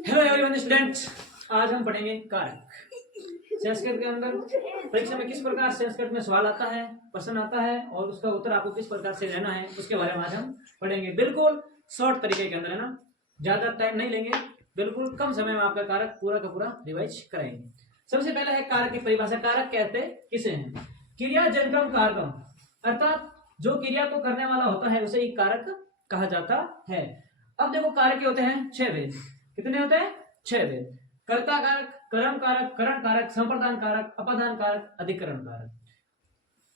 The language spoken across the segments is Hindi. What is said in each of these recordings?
हेलो एवरीवन स्टूडेंट्स, आज हम पढ़ेंगे कारक। संस्कृत के अंदर परीक्षा में किस प्रकार संस्कृत में सवाल आता है, प्रश्न आता है और उसका उत्तर आपको किस प्रकार से देना है, उसके बारे में आज हम पढ़ेंगे। बिल्कुल शॉर्ट तरीके के अंदर, है ना, ज्यादा टाइम नहीं लेंगे, बिल्कुल कम समय में आपका कारक पूरा का पूरा रिवाइज कराएंगे। सबसे पहले है कारक की परिभाषा। कारक कहते किसे हैं? क्रिया जनकम कारकम, अर्थात जो क्रिया को करने वाला होता है उसे ही कारक कहा जाता है। अब देखो, कारक होते हैं 6 भेद। कितने होते हैं? 6 भेद। कर्ता कारक, कर्म कारक, करण कारक, संप्रदान कारक, अपादान कारक, अधिकरण कारक।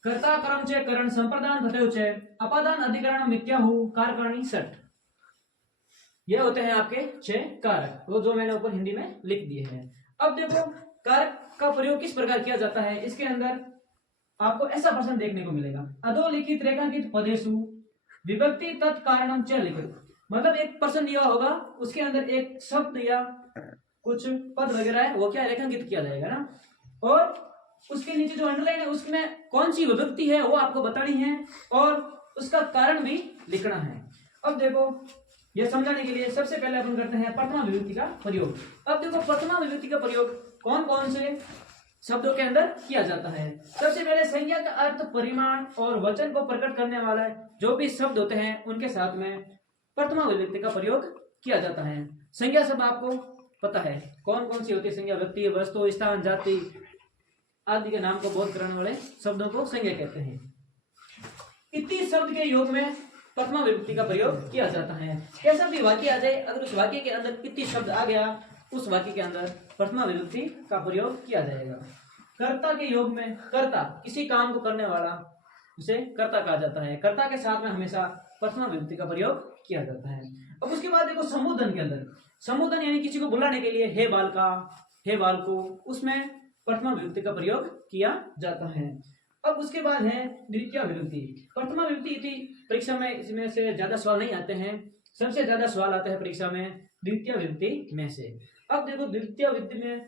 कर्ता कर्म चे करण संप्रदान घटेव चे अपादान अधिकरण मिथ्याहु कारकाणी सट। ये होते हैं आपके 6 कारक, वो जो मैंने ऊपर हिंदी में लिख दिए हैं। अब देखो, कारक का प्रयोग किस प्रकार किया जाता है। इसके अंदर आपको ऐसा प्रश्न देखने को मिलेगा, अधोलिखित रेखांकित पदेशु विभक्ति तत्कारणम च लिखित। मतलब एक प्रश्न दिया होगा, उसके अंदर एक शब्द या कुछ पद वगैरह है, वो क्या रेखांकित किया जाएगा ना, और उसके नीचे जो अंडरलाइन है उसमें कौन सी विभक्ति है वो आपको बतानी है और उसका कारण भी लिखना है। अब देखो, ये समझाने के लिए सबसे पहले अपन करते हैं प्रथमा विभक्ति का प्रयोग। अब देखो, प्रथमा विभक्ति का प्रयोग कौन कौन से शब्दों के अंदर किया जाता है। सबसे पहले संज्ञा का अर्थ, परिमाण और वचन को प्रकट करने वाला जो भी शब्द होते हैं उनके साथ में प्रथमा विभक्ति का प्रयोग किया जाता है। संज्ञा शब्द आपको पता है कौन कौन सी होती है। संज्ञा व्यक्ति, वस्तु, स्थान, जाति आदि के नाम को बोध कराने वाले शब्दों को संज्ञा कहते हैं। इति शब्द के योग में प्रथमा विभक्ति का प्रयोग किया जाता है। कैसा भी वाक्य आ जाए, अगर उस वाक्य के अंदर इति शब्द आ गया, उस वाक्य के अंदर प्रथमा विभक्ति का प्रयोग किया जाएगा। कर्ता के योग में, कर्ता किसी काम को करने वाला, उसे कर्ता कहा जाता है। कर्ता के साथ में हमेशा प्रथमा विभक्ति का प्रयोग किया जाता है। अब उसके बाद देखो, संबोधन के अंदर, संबोधन यानी किसी को बुलाने के लिए, हे बालका, हे बालको, उसमें प्रथमा विभक्ति का प्रयोग किया जाता है। अब उसके बाद है द्वितीय विभक्ति। प्रथमा विभक्ति इति परीक्षा में इसमें से ज्यादा सवाल नहीं आते हैं, सबसे ज्यादा सवाल आते हैं परीक्षा में द्वितीय विभक्ति में से। अब देखो, द्वितीय विभक्ति में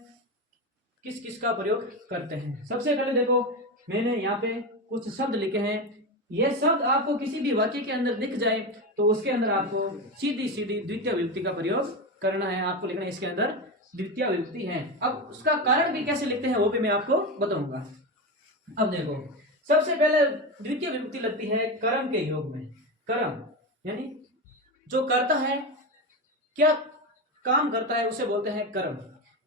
किस किस का प्रयोग करते हैं। सबसे पहले देखो, मैंने यहाँ पे कुछ शब्द लिखे हैं। ये शब्द आपको किसी भी वाक्य के अंदर दिख जाए तो उसके अंदर आपको सीधी सीधी द्वितीय विभक्ति का प्रयोग करना है। आपको लिखना है इसके अंदर द्वितीय विभक्ति है। अब उसका कारण भी कैसे लिखते हैं वो भी मैं आपको बताऊंगा। अब देखो, सबसे पहले द्वितीय विभक्ति लगती है कर्म के योग में। कर्म यानी जो करता है, क्या काम करता है, उसे बोलते हैं कर्म।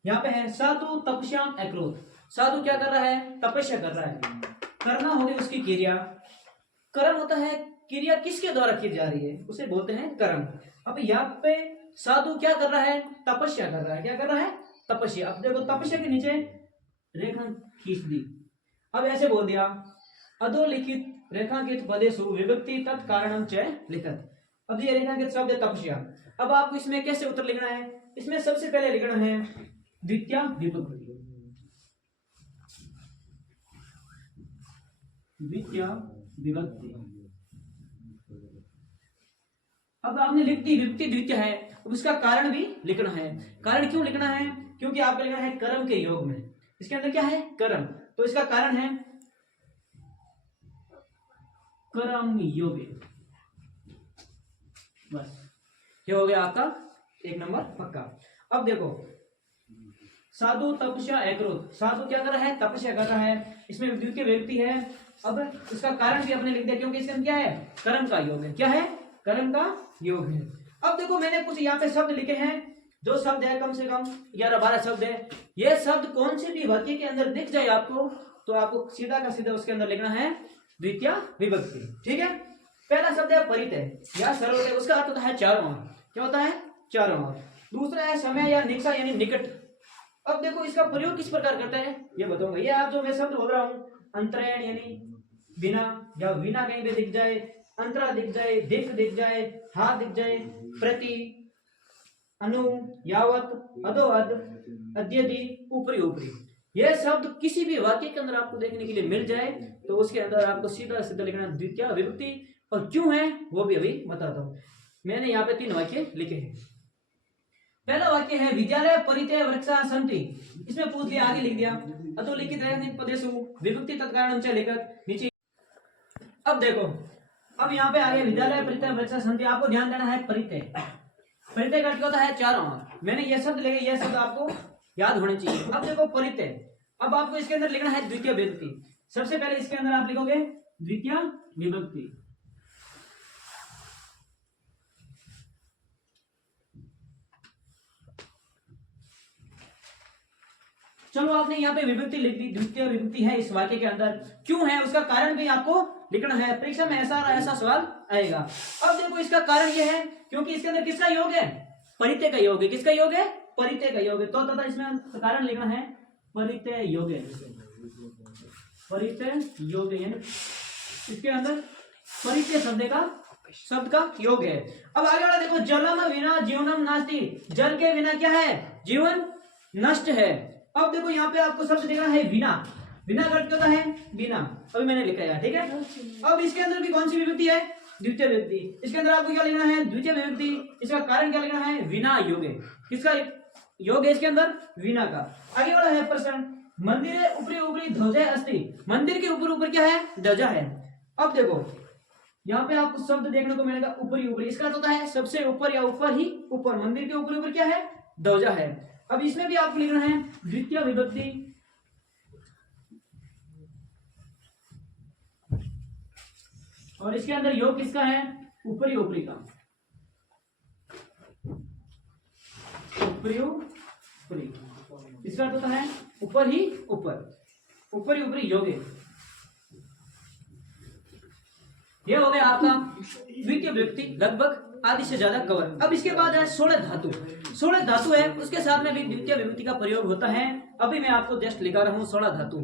यहाँ पे है साधु तपस्याम अक्रोध। साधु क्या कर रहा है? तपस्या कर रहा है। करना होगी उसकी क्रिया। कर्म होता है क्रिया किसके द्वारा की जा रही है, उसे बोलते हैं कर्म। अब यहाँ पे साधु क्या कर रहा है? तपस्या कर रहा है। क्या कर रहा है? तपस्या। अब देखो, तपस्या के नीचे रेखा खींच दी। अब ऐसे बोल दिया, अधोलिखित रेखांकित पदेशु विभक्ति तत्कारणम च लिखत। अब ये रेखांकित शब्द है तपस्या। अब आपको इसमें कैसे उत्तर लिखना है? इसमें सबसे पहले लिखना है द्वितीय विभक्ति। द्वितीय विभक्ति। अब आपने लिख दी विभक्ति द्वितीय है, अब उसका कारण भी लिखना है। कारण क्यों लिखना है? क्योंकि आपको लिखना है कर्म के योग में। इसके अंदर क्या है? कर्म। तो इसका कारण है कर्म योग। बस ये हो गया आपका 1 नंबर पक्का। अब देखो, साधु तपस्या अक्रोध। साधु क्या कर रहा है? तपस्या कर रहा है। इसमें द्वितीय विभक्ति है। अब इसका कारण भी आपने लिख दिया क्योंकि इसके अंदर क्या है? कर्म का योग है। क्या है? कर्म का योग है। अब देखो, मैंने कुछ यहाँ पे शब्द लिखे हैं। जो शब्द है कम से कम 11-12 शब्द है। ये शब्द कौन से भी वाक्य के अंदर दिख जाए आपको, तो आपको सीधा का सीधा उसके अंदर लिखना है द्वितीय विभक्ति। ठीक है। पहला शब्द है परितय या सर्वोदय। उसका अर्थ होता है चारों ओर। क्या होता है? चारों ओर। दूसरा है समय या निकषा यानी निकट। अब देखो, इसका प्रयोग किस प्रकार करते हैं ये बताऊंगा। ये आप जो मैं शब्द बोल रहा हूँ, अंतरायण यानी बिना, या बिना कहीं पे दिख जाए, अंतरा दिख जाए, दिख जाए, हाथ दिख जाए, प्रति, अनु, यावत, अधोअध, अद्यदि, ऊपरी ऊपरी। ये शब्द किसी भी वाक्य के अंदर आपको देखने के लिए मिल जाए तो उसके अंदर आपको सीधा सीधा लिखना द्वितीय विभक्ति। और क्यों है वो भी अभी बताता हूं। मैंने यहाँ पे 3 वाक्य लिखे हैं। पहला वाक्य है विद्यालय परितय वृक्षा सन्ति। इसमें पूछ लिया, आगे लिख दिया अधोलिखित पदेषु विभक्ति तत्कारणम च लिखत नीचे। अब देखो, अब यहाँ पे आगे विद्यालय परितय वृक्षा सन्ति। आपको ध्यान देना है परितय। परितय का अर्थ होता है चारों ओर। मैंने ये शब्द लेके, ये शब्द आपको याद होने चाहिए। अब देखो परितय, अब आपको इसके अंदर लिखना है द्वितीय विभक्ति। सबसे पहले इसके अंदर आप लिखोगे द्वितीय विभक्ति। चलो आपने यहाँ पे विभक्ति लिख दी, द्वितीय विभक्ति है इस वाक्य के अंदर, क्यों है उसका कारण भी आपको लिखना है। परीक्षा में ऐसा सवाल आएगा। अब देखो इसका कारण यह है क्योंकि इसके अंदर किसका योग है, परितय का योग है। किसका योग है, परितय का योग है। तो तथा इसमें कारण लिखना है परितय योग है, परितय योग है, इसके अंदर परितय शब्द का योग है। अब आगे वाला देखो, जलम विना जीवनम नास्ति, जल के बिना क्या है, जीवन नष्ट है। अब देखो यहाँ पे आपको शब्द देखना है विना, बिना का अर्थ होता है बिना, अभी मैंने लिखा है, ठीक है। अब इसके अंदर भी कौन सी विभक्ति है, द्वितीय विभक्ति। इसके अंदर आपको क्या लिखना है, द्वितीय विभक्ति। इसका कारण क्या लिखना है, विना योग है। किसका योग है इसके अंदर, विना का। आगे वाला है प्रश्न, मंदिर ऊपरी ऊपरी ध्वजा अस्ति, मंदिर के ऊपर ऊपर क्या है, ध्वजा है। अब देखो यहाँ पे आपको शब्द देखने को मिलेगा ऊपरी ऊपरी, इसका अर्थ होता है सबसे ऊपर या ऊपर ही ऊपर। मंदिर के ऊपर ऊपर क्या है, ध्वजा है। अब इसमें भी आपको लिखना है द्वितीय विभक्ति। और इसके अंदर योग किसका है, ऊपरी ऊपरी का, ऊपरी ऊपरी। इसका अर्थ होता है ऊपर ही ऊपर, ऊपरी ऊपरी योग है। ये हो गया आपका द्वितीय विभक्ति, लगभग आधी से ज्यादा कवर। अब इसके बाद है 16 धातु। 16 धातु है, उसके साथ में भी द्वितीय विभक्ति का प्रयोग होता है। अभी मैं आपको जस्ट लिखा रहा हूं 16 धातु।